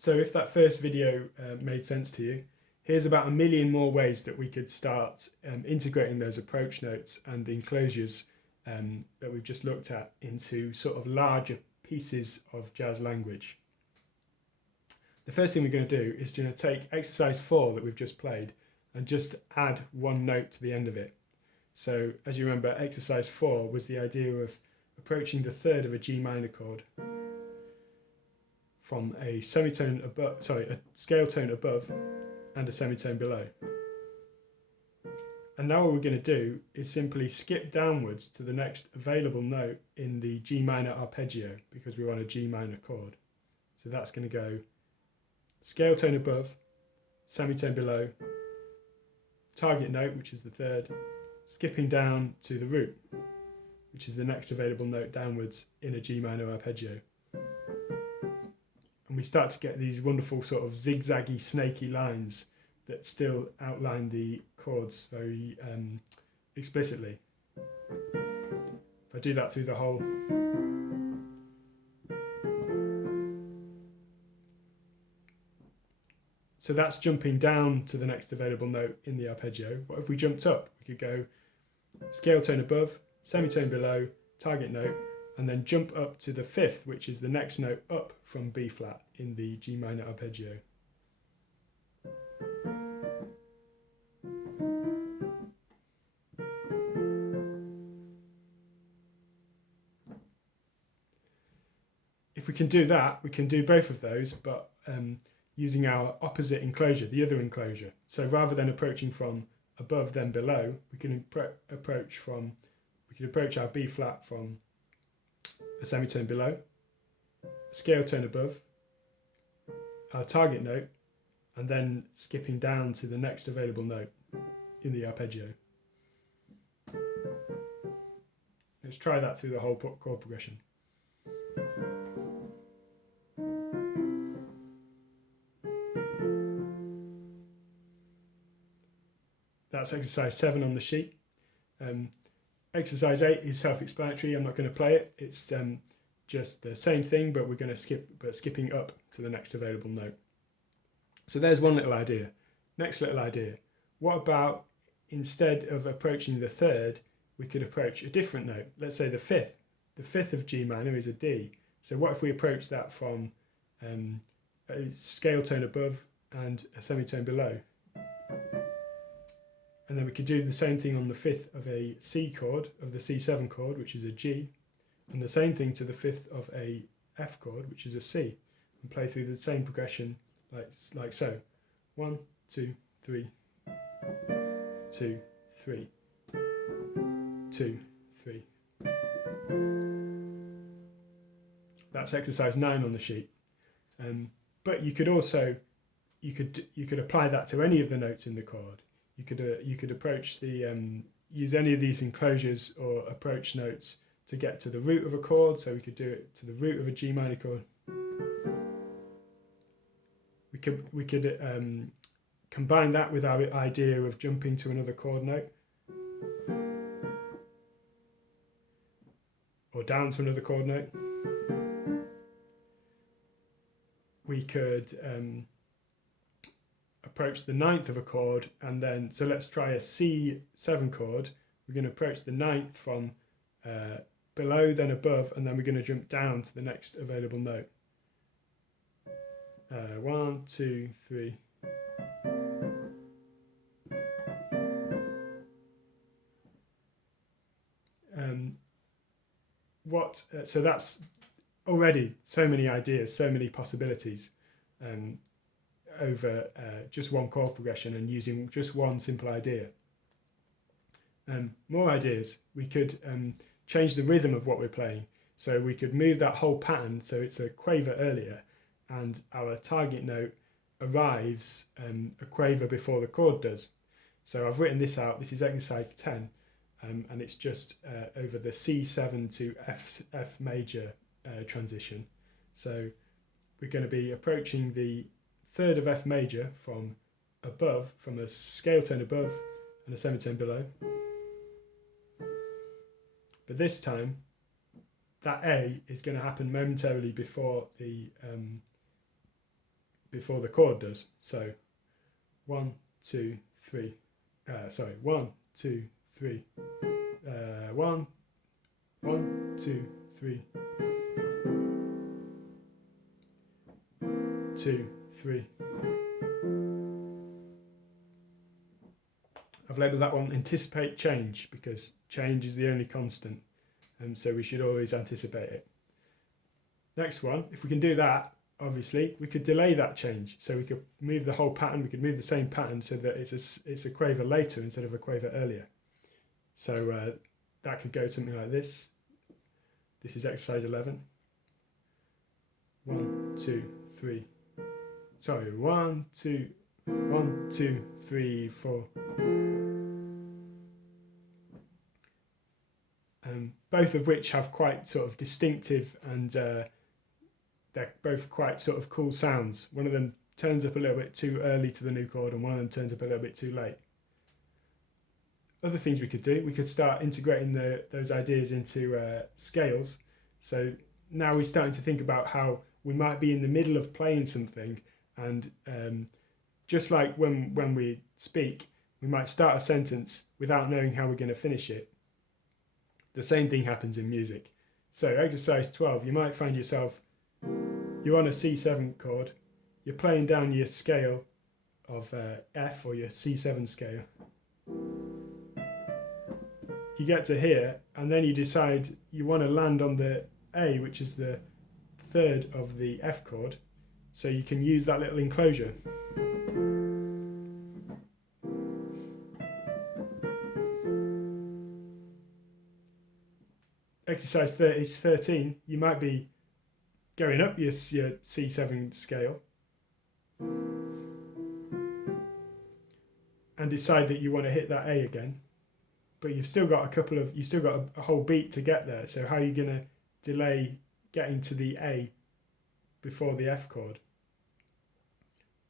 So if that first video made sense to you, here's about a million more ways that we could start integrating those approach notes and the enclosures that we've just looked at into sort of larger pieces of jazz language. The first thing we're going to do is to take exercise 4 that we've just played and just add one note to the end of it. So as you remember, exercise 4 was the idea of approaching the third of a G minor chord from a semitone above, a scale tone above and a semitone below. And now what we're going to do is simply skip downwards to the next available note in the G minor arpeggio because we want a G minor chord. So that's going to go scale tone above, semitone below, target note, which is the third, skipping down to the root, which is the next available note downwards in a G minor arpeggio. And we start to get these wonderful sort of zigzaggy, snaky lines that still outline the chords very explicitly. If I do that through the whole. So that's jumping down to the next available note in the arpeggio. What if we jumped up? We could go scale tone above, semitone below, target note, and then jump up to the fifth, which is the next note up from B flat in the G minor arpeggio. If we can do that, we can do both of those, but using our opposite enclosure, the other enclosure. So rather than approaching from above then below, we can approach our B flat from a semitone below, a scale tone above, our target note, and then skipping down to the next available note in the arpeggio. Let's try that through the whole chord progression. That's exercise 7 on the sheet. Exercise 8 is self-explanatory. I'm not going to play it. It's just the same thing, but we're going to skipping up to the next available note. So there's one little idea. Next little idea. What about instead of approaching the third, we could approach a different note. Let's say the fifth. The fifth of G minor is a D. So what if we approach that from a scale tone above and a semitone below? And then we could do the same thing on the fifth of a C chord, of the C7 chord, which is a G, and the same thing to the fifth of a F chord, which is a C, and play through the same progression like so. 1, 2, 3, 2, 3, 2, 3. That's exercise 9 on the sheet. But you could also you could apply that to any of the notes in the chord. You could approach use any of these enclosures or approach notes to get to the root of a chord. So we could do it to the root of a G minor chord. We could combine that with our idea of jumping to another chord note, or down to another chord note. We could approach the ninth of a chord, and then, so let's try a C7 chord. We're going to approach the ninth from below, then above, and then we're going to jump down to the next available note. 1, 2, 3. So that's already so many ideas, so many possibilities over just one chord progression and using just one simple idea. More ideas. We could change the rhythm of what we're playing. So we could move that whole pattern so it's a quaver earlier and our target note arrives a quaver before the chord does. So I've written this out. This is exercise 10, and it's just over the C7 to F major transition. So we're going to be approaching the third of F major from above, from a scale tone above and a semitone below. But this time, that A is going to happen momentarily before the before the chord does. So 1, 2, 3. 1, 2, 3. 1, 1, 2, 3. 2, 3. I've labelled that one anticipate change because change is the only constant, and so we should always anticipate it. Next one, if we can do that, obviously we could delay that change, so we could move the whole pattern, we could move the same pattern so that it's a quaver later instead of a quaver earlier. So that could go something like this. This is exercise 11. 1, 2, 3. Sorry, 1, 2, 1, 2, 3, 4. Both of which have quite sort of distinctive and they're both quite sort of cool sounds. One of them turns up a little bit too early to the new chord and one of them turns up a little bit too late. Other things we could do, we could start integrating those ideas into scales. So now we're starting to think about how we might be in the middle of playing something, and just like when we speak, we might start a sentence without knowing how we're going to finish it. The same thing happens in music. So exercise 12, you might find yourself, you're on a C7 chord, you're playing down your scale of F, or your C7 scale. You get to here, and then you decide you want to land on the A, which is the third of the F chord, so you can use that little enclosure. Exercise 13, you might be going up your C7 scale and decide that you want to hit that A again, but you've still got a whole beat to get there. So how are you going to delay getting to the A before the F chord?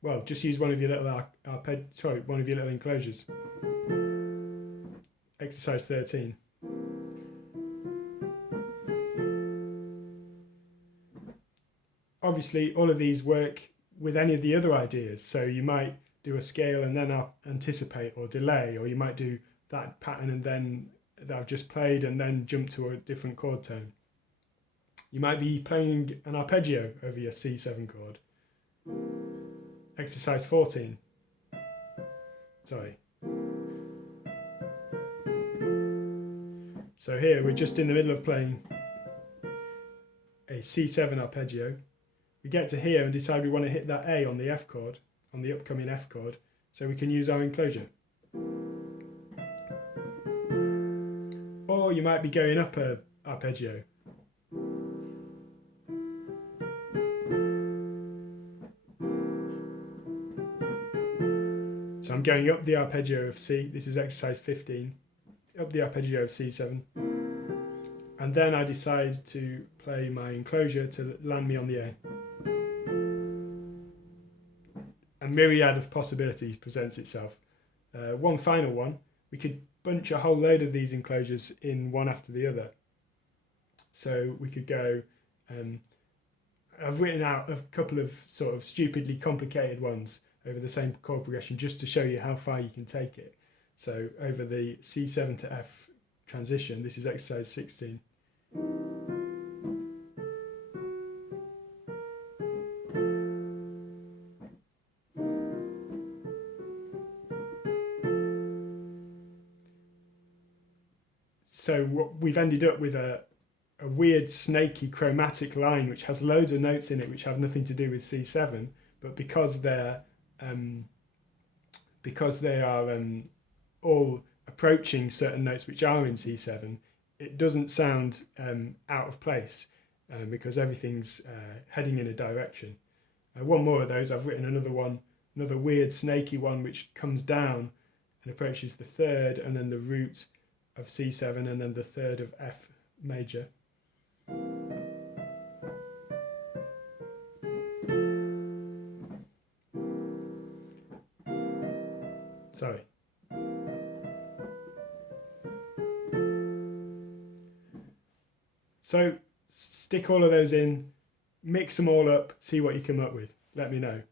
Well, just use one of your little one of your little enclosures. Exercise 13. Obviously, all of these work with any of the other ideas. So you might do a scale and then anticipate or delay, or you might do that pattern and then that I've just played and then jump to a different chord tone. You might be playing an arpeggio over your C7 chord. Exercise 14. Sorry. So here we're just in the middle of playing a C7 arpeggio. We get to here and decide we want to hit that A on the F chord, on the upcoming F chord, so we can use our enclosure. Or you might be going up a arpeggio. So I'm going up the arpeggio of C, this is exercise 15, up the arpeggio of C7, and then I decide to play my enclosure to land me on the A. A myriad of possibilities presents itself. One final one, we could bunch a whole load of these enclosures in one after the other. So we could go, I've written out a couple of sort of stupidly complicated ones over the same chord progression just to show you how far you can take it. So over the C7 to F transition, this is exercise 16. So we've ended up with a weird snaky chromatic line which has loads of notes in it which have nothing to do with C7, but because they are all approaching certain notes which are in C7, it doesn't sound out of place because everything's heading in a direction. One more of those, I've written another weird snaky one which comes down and approaches the third and then the root of C7 and then the third of F major. Sorry. So stick all of those in, mix them all up, see what you come up with. Let me know.